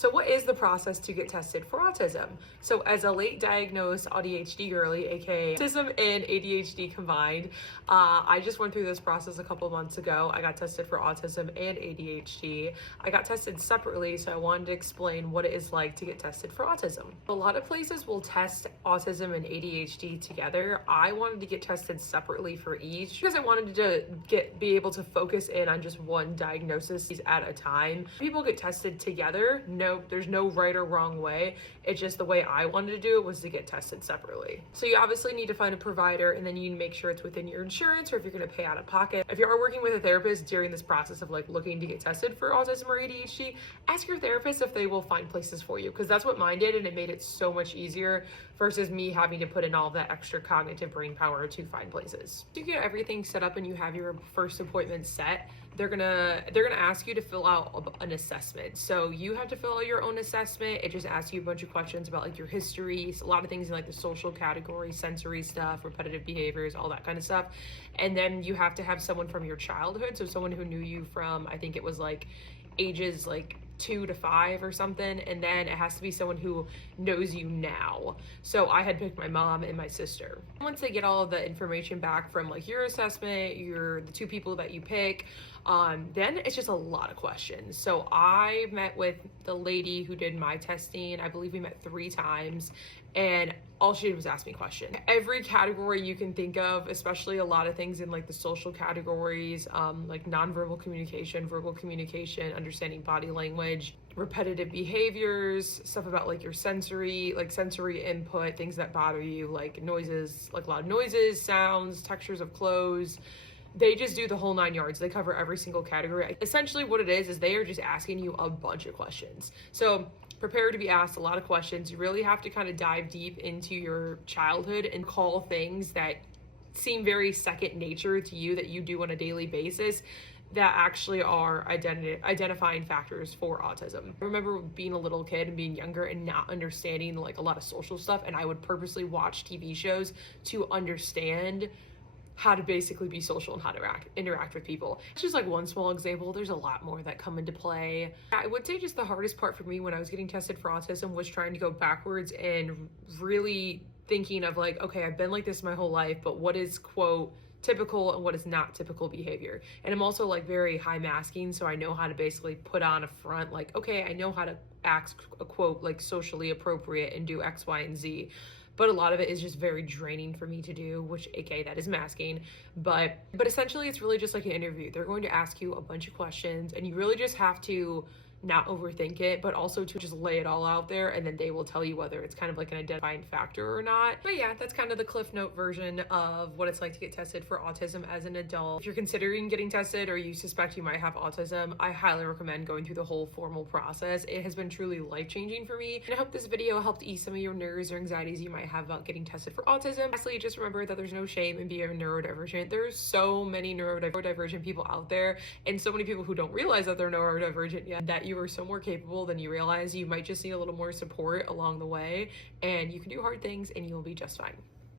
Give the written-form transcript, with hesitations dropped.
So what is the process to get tested for autism? So as a late diagnosed ADHD girly, aka autism and ADHD combined, I just went through this process a couple months ago. I got tested for autism and ADHD. I got tested separately, so I wanted to explain what it is like to get tested for autism. A lot of places will test autism and ADHD together. I wanted to get tested separately for each because I wanted to be able to focus in on just one diagnosis at a time. People get tested together. No, there's no right or wrong way. It's just the way I wanted to do it was to get tested separately. So you obviously need to find a provider, and then you need to make sure it's within your insurance or if you're going to pay out of pocket. If you are working with a therapist during this process of like looking to get tested for autism or ADHD, ask your therapist if they will find places for you, because that's what mine did, and it made it so much easier versus me having to put in all of that extra cognitive brain power to find places. You get everything set up and you have your first appointment set. They're gonna ask you to fill out an assessment. So you have to fill out your own assessment. It just asks you a bunch of questions about like your history, a lot of things in like the social category, sensory stuff, repetitive behaviors, all that kind of stuff. And then you have to have someone from your childhood, so someone who knew you from, I think it was like ages like 2 to 5 or something, and then it has to be someone who knows you now. So I had picked my mom and my sister. Once they get all of the information back from like your assessment, the two people that you pick, then it's just a lot of questions. So I met with the lady who did my testing. I believe we met 3 times, and all she did was ask me questions. Every category you can think of, especially a lot of things in like the social categories, like nonverbal communication, verbal communication, understanding body language, repetitive behaviors, stuff about like your sensory input, things that bother you, like noises, like loud noises, sounds, textures of clothes. They just do the whole 9 yards. They cover every single category. Essentially what it is they are just asking you a bunch of questions. So prepare to be asked a lot of questions. You really have to kind of dive deep into your childhood and call things that seem very second nature to you that you do on a daily basis that actually are identifying factors for autism. I remember being a little kid and being younger and not understanding like a lot of social stuff, and I would purposely watch TV shows to understand how to basically be social and how to interact with people. It's just like one small example. There's a lot more that come into play. I would say just the hardest part for me when I was getting tested for autism was trying to go backwards and really thinking of like, okay, I've been like this my whole life, but what is quote typical and what is not typical behavior? And I'm also like very high masking, so I know how to basically put on a front like, okay, I know how to act a quote like socially appropriate and do X, Y, and Z. But a lot of it is just very draining for me to do, which aka that is masking. But essentially it's really just like an interview. They're going to ask you a bunch of questions, and you really just have to not overthink it, but also to just lay it all out there, and then they will tell you whether it's kind of like an identifying factor or not. But yeah, that's kind of the Cliff Note version of what it's like to get tested for autism as an adult. If you're considering getting tested or you suspect you might have autism, I highly recommend going through the whole formal process. It has been truly life-changing for me, and I hope this video helped ease some of your nerves or anxieties you might have about getting tested for autism. Lastly, just remember that there's no shame in being neurodivergent. There's so many neurodivergent people out there, and so many people who don't realize that they're neurodivergent yet, that you are so more capable than you realize. You might just need a little more support along the way, and you can do hard things and you'll be just fine.